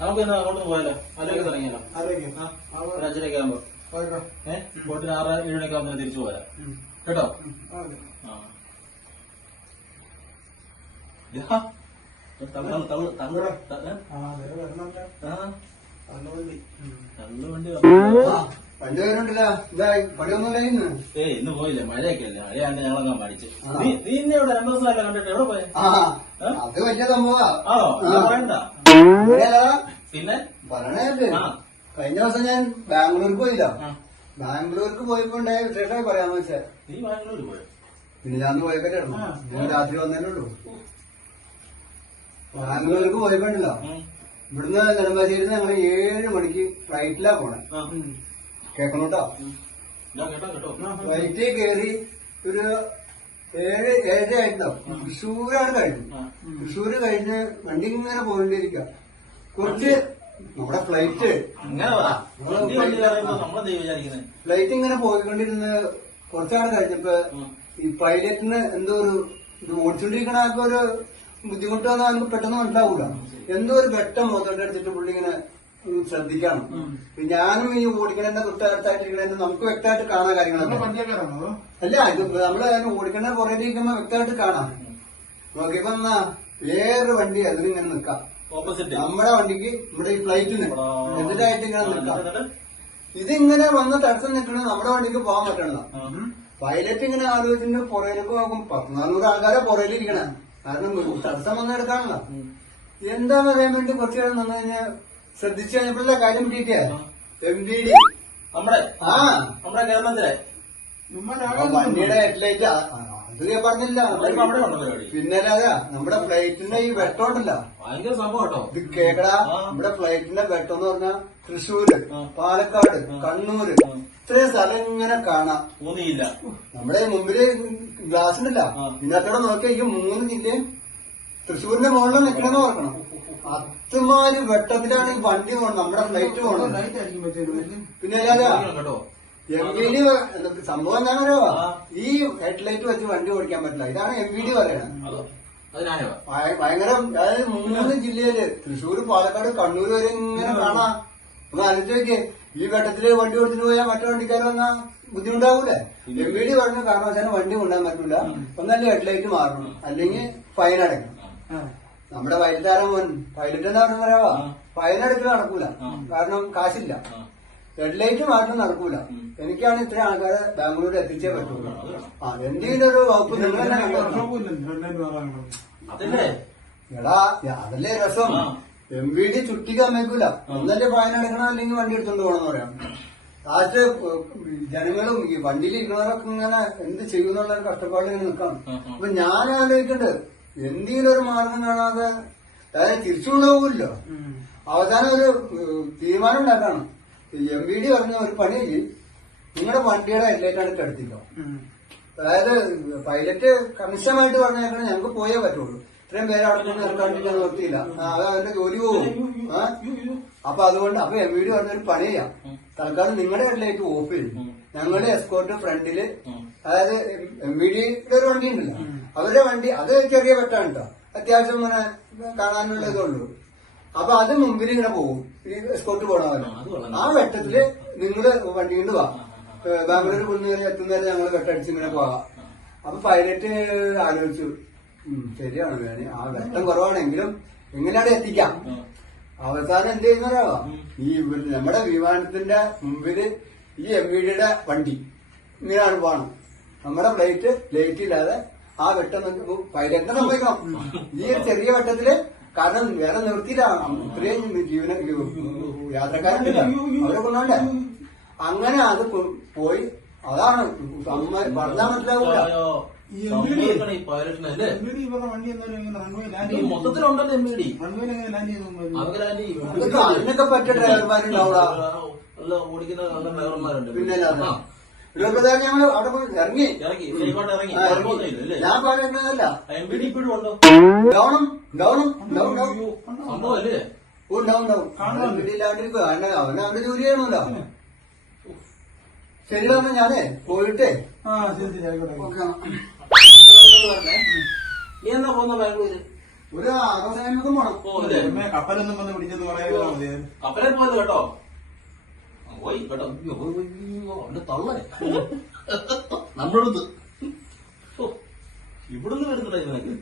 നമുക്ക് എന്നാ അങ്ങോട്ട് പോയാലോ? അതിലേക്ക് തുടങ്ങിയാലോ ആരൊക്കെ? ആ, ആ, ഒരു അഞ്ചരയൊക്കെ ആകുമ്പോ. ഏഹ് ബോട്ടിന് ആറ് ഏഴ് മണിയൊക്കെ ആകുമ്പോൾ തിരിച്ചു പോരാം. കേട്ടോ? ആ, തള്ളു തള്ളു തള്ളു. തള്ളു വണ്ടി. ഏയ് ഇന്ന് പോയില്ലേ? മഴയൊക്കെ അല്ലേ മഴയാണ്ട് ഞങ്ങളങ്ങ് മടിച്ച്. നീ നീ ഇന്നെ ഇവിടെ രണ്ടു ദിവസമല്ല കണ്ടിട്ട് എവിടെ പോയെ? ആ അത് വലിയ സംഭവാ ആണോ. പറയണ്ട? പിന്നെ? പറയണേല്ലേ ആ. കഴിഞ്ഞ ദിവസം ഞാൻ ബാംഗ്ലൂർക്ക് പോയില്ല. ആ. ബാംഗ്ലൂർക്ക് പോയപ്പോ ഉണ്ടായ വിശേഷമായി പറയാന്ന് വെച്ചാ? നീ ബാംഗ്ലൂർ പോയോ? പിന്നെ ഞാൻ പോയപ്പോഴായിരുന്നു ആ. ഞാൻ രാത്രി വന്നേ ഉള്ളൂ. ബാംഗ്ലൂർക്ക് പോയപ്പോണ്ടല്ലോ ഉം. ഇവിടുന്ന് നെടുമ്പാശ്ശേരി ഞങ്ങൾ ഏഴ് മണിക്ക് ഫ്ലൈറ്റിലാ പോണേ. ആ. കേക്കണോട്ടോ? ഫ്ലൈറ്റിൽ കയറി ഒരു ഏഴ് ഏഴ് ആയിട്ടുണ്ടാവും. തൃശ്ശൂരാണ് കഴിഞ്ഞു. തൃശ്ശൂര് കഴിഞ്ഞ് വണ്ടി ഇങ്ങനെ പോയിട്ടിരിക്ക കുറച്ച് നമ്മുടെ ഫ്ലൈറ്റ് ഫ്ലൈറ്റ് ഇങ്ങനെ പോയിക്കൊണ്ടിരുന്ന് കുറച്ചാണ് കഴിഞ്ഞപ്പോ. ഈ പൈലറ്റിന് എന്തോ ഒരു ഇത് ഓടിച്ചോണ്ടിരിക്കണ ആൾക്ക് ഒരു ബുദ്ധിമുട്ട് വന്നാൽ നമുക്ക് പെട്ടെന്ന് മനസ്സിലാവൂല. എന്തോ ഒരു വെട്ടം മുതലോട്ട് എടുത്തിട്ട് പുള്ളി ഇങ്ങനെ ശ്രദ്ധിക്കണം. ഞാനും ഈ ഓടിക്കണേന്റെ തൊട്ടടുത്തായിട്ടിരിക്കണേന്റെ നമുക്ക് വ്യക്തമായിട്ട് കാണാൻ കാര്യങ്ങളൊക്കെ. അല്ല ഇത് നമ്മൾ ഓടിക്കണ പുറകെ ഇരിക്കുമ്പോ വ്യക്തമായിട്ട് കാണാം. നോക്കിയപ്പോ എന്നാ വേറൊരു വണ്ടി അതിലിങ്ങനെ നിക്കാം ഓപ്പോസിറ്റ് നമ്മുടെ വണ്ടിക്ക് ഇവിടെ ഈ ഫ്ലൈറ്റിന് എതിരായിട്ട് ഇങ്ങനെ നിക്കാം ഇതിങ്ങനെ വന്ന് തടസ്സം നിൽക്കണ നമ്മുടെ വണ്ടിക്ക് പോകാൻ പറ്റണ പൈലറ്റ് ഇങ്ങനെ ആലോചിച്ചിട്ട് പുറയിലേക്ക് നോക്കും. പത്ത് നാനൂറ് ആൾക്കാരെ പുറയിലിരിക്കണേ കാരണം തടസ്സം വന്നെടുക്കാനുള്ള എന്താ എന്താന്ന് അറിയാൻ വേണ്ടി കുറച്ചു നേരം നിന്ന് കഴിഞ്ഞാൽ ശ്രദ്ധിച്ചു കഴിഞ്ഞപ്പോഴല്ലേ കാര്യം പിടിക്കേ എം ഡി ഡി നമ്മുടെ ആ. നമ്മുടെ കേരളത്തിലെ വണ്ടിയുടെ ഹെഡ്ലൈറ്റ് അത് ഞാൻ പറഞ്ഞില്ല. പിന്നെ അല്ലാതെ നമ്മുടെ ഫ്ലൈറ്റിന്റെ ഈ വെട്ടം ഉണ്ടല്ലോ ഭയങ്കര സംഭവം കേട്ടോ. ഇത് കേക്കടാ. നമ്മുടെ ഫ്ലൈറ്റിന്റെ വെട്ടം എന്ന് പറഞ്ഞാൽ തൃശ്ശൂര്. പാലക്കാട്. കണ്ണൂര്. ഇത്രയും സ്ഥലം ഇങ്ങനെ കാണാം. നമ്മുടെ മുമ്പിൽ ഗ്ലാസ് ഉണ്ടല്ല. ഇന്നത്തെ ഇതിനകത്തോടെ നോക്കിയാൽ ഈ മൂന്ന് ജില്ലയും തൃശ്ശൂരിന്റെ മുകളിൽ നിൽക്കണമെന്ന് ഓർക്കണം. അത്തമാര് വെട്ടത്തിലാണ് ഈ വണ്ടി പോണത്. നമ്മുടെ ഫ്ലൈറ്റ് പോണത്. പറ്റും പിന്നെ അല്ലാതെ എം വി ഡി സംഭവം എന്താണല്ലോ. ഈ ഹെഡ്ലൈറ്റ് വെച്ച് വണ്ടി ഓടിക്കാൻ പറ്റില്ല. ഇതാണ് എം വി ഡി പറയണത് ഭയങ്കര അതായത് മൂന്ന് ജില്ലയിൽ തൃശ്ശൂർ പാലക്കാട് കണ്ണൂർ വരെ ഇങ്ങനെ കാണാ. ഒന്ന് ആലോചിച്ച് ഈ ഘട്ടത്തിൽ വണ്ടി ഓടിച്ചിട്ട് പോയാൽ മറ്റേ വണ്ടിക്കാരൻ വന്നാ ബുദ്ധിമുട്ടാവൂലേ? എം വി ഡി പറഞ്ഞ കാരണവശാലും വണ്ടി കൊണ്ടുപോകാൻ പറ്റൂല. ഒന്നല്ലേ ഹെഡ്ലൈറ്റ് മാറണം. അല്ലെങ്കിൽ ഫൈൻ അടയ്ക്കണം നമ്മുടെ പൈലറ്റാരൻ മോൻ പൈലറ്റ് എന്താ പറഞ്ഞു പറയാവാ. ഫൈൻ നടക്കൂല. കാരണം കാശില്ല. റെഡ് ഹെഡ്ലൈറ്റ് മാറ്റം നടക്കൂല. എനിക്കാണ് ഇത്ര ആൾക്കാരെ ബാംഗ്ലൂരിൽ എത്തിച്ചേ പറ്റുള്ളൂ. ആ എന്തെങ്കിലും ഒരു വകുപ്പ്? നിങ്ങൾ തന്നെ എടാ അതല്ലേ രസം. എം വി ഡി ചുറ്റിക്ക് അമ്മയ്ക്കൂല. ഒന്നല്ലേ ഫൈൻ അല്ലെങ്കിൽ വണ്ടി എടുത്തോണ്ട് പോകണം പറയാം. ലാസ്റ്റ് ജനങ്ങളും ഈ വണ്ടിയിൽ ഇരിക്കുന്നവരൊക്കെ ഇങ്ങനെ എന്ത് ചെയ്യുന്നുള്ള കഷ്ടപ്പാടിൽ നിൽക്കാം. അപ്പൊ ഞാൻ ആലോചിക്കണ്ട് എന്തെങ്കിലും ഒരു മാർഗം കാണാതെ അതായത് തിരിച്ചു പോകില്ലോ അവസാനം ഒരു തീരുമാനം ഉണ്ടാക്കണം. എം വി ഡി പറഞ്ഞ ഒരു പണി നിങ്ങളുടെ വണ്ടിയുടെ അടുത്ത് എടുത്തില്ലോ അതായത് പൈലറ്റ് കണിശമായിട്ട് പറഞ്ഞേക്കണം ഞങ്ങൾക്ക് പോയേ പറ്റുള്ളൂ. ഇത്രയും പേര് അവിടെ നിന്ന് ഇറക്കാണ്ടിരിക്കാൻ നിർത്തിയില്ല. അത് അവരുടെ ജോലി പോകും? അപ്പൊ അതുകൊണ്ട് അപ്പൊ എം വീട് പറഞ്ഞൊരു പണി ചെയ്യാം. തൽക്കാലം നിങ്ങളുടെ ഹെഡ്ലൈറ്റ് ഓഫ് ചെയ്യും ഞങ്ങളുടെ എസ്കോർട്ട് ഫ്രണ്ടിൽ അതായത് എം വി ഡിയുടെ ഒരു വണ്ടി ഉണ്ടല്ലോ. അവരുടെ വണ്ടി അത് ചെറിയ വെട്ടാണ് കേട്ടോ അത്യാവശ്യം ഇങ്ങനെ കാണാനുള്ളതേ ഉള്ളൂ അപ്പൊ അത് മുമ്പിൽ ഇങ്ങനെ പോകും. ഈ എസ്കോർട്ട് പോണ പോലെ. ആ, വെട്ടത്തിൽ നിങ്ങൾ വണ്ടി കൊണ്ട് വാ. ബാംഗ്ലൂർ കുന്നുവരെ എത്തുന്നവരെ ഞങ്ങൾ വെട്ടടിച്ച് ഇങ്ങനെ പോവാം. അപ്പൊ പൈലറ്റ് ആലോചിച്ചു. ശരിയാണ് വേണേ. ആ വെട്ടം കുറവാണെങ്കിലും എങ്ങനെയാണ് എത്തിക്കാം? അവസാനം എന്ത് ചെയ്യുന്നവരോ ഈ നമ്മുടെ വിമാനത്തിന്റെ മുമ്പിൽ ഈ എം വി ഡിയുടെ വണ്ടി ഇങ്ങനെയാണ് പോകണം നമ്മുടെ ഫ്ലൈറ്റ് ലേറ്റ് ഇല്ലാതെ ആ വെട്ടം പൈലറ്റിനെ സംഭവിക്കണം ഈ ഒരു ചെറിയ വെട്ടത്തിൽ കാരണം വേറെ നിർത്തിയില്ല. ഇത്രയും ജീവന യാത്രക്കാരൻ അവരെ കൊണ്ടോണ്ടേ അങ്ങനെ അത് പോയി അതാണ് അമ്മ പറഞ്ഞാൽ മനസ്സിലാവൂല. ഈ എം വി ഡി? ഈ പൈലറ്റിന് അല്ലേ ഇവരുടെ വണ്ടി എന്തായാലും റൺവേ ലാൻഡ് ഇത് ചെയ്യും മൊത്തത്തിലുണ്ടല്ലോ എം ഡി അതിന്റെ അതിനൊക്കെ പറ്റിയ ഓടിക്കുന്ന നല്ല ഡ്രൈവർമാരുണ്ട് പിന്നെ ഞങ്ങൾ അവിടെ പോയി ഇറങ്ങി. ഞാൻ പറയുന്നതല്ല എം പി ഡി ഇപ്പോഴും ഉണ്ടോ? ഡൗണും ഡൗണും ഡൗൺ ഡൗൺ. സംഭവം അല്ലേ? അവന് അവന്റെ ജോലി ചെയ്യണമല്ലോ. ശരി തന്നെ ഞാനേ പോയിട്ടേ ആ ശരി ശരി ആയിക്കോട്ടെ ആയിക്കോട്ടെ. ഓക്കെ പറഞ്ഞേ. നീ എന്നാ പോകുന്ന ബാംഗ്ലൂര്? ഒരു പോണം. ഓ കപ്പലൊന്നും വന്ന് പിടിച്ചെന്ന് പറയാൻ മതി കപ്പലേ പോയത് കേട്ടോ? പോയി കേട്ടോ അവന്റെ തള്ളേ. നമ്മളെടുത്ത്. ഇവിടുന്ന് വരുന്നുണ്ടായിരുന്നു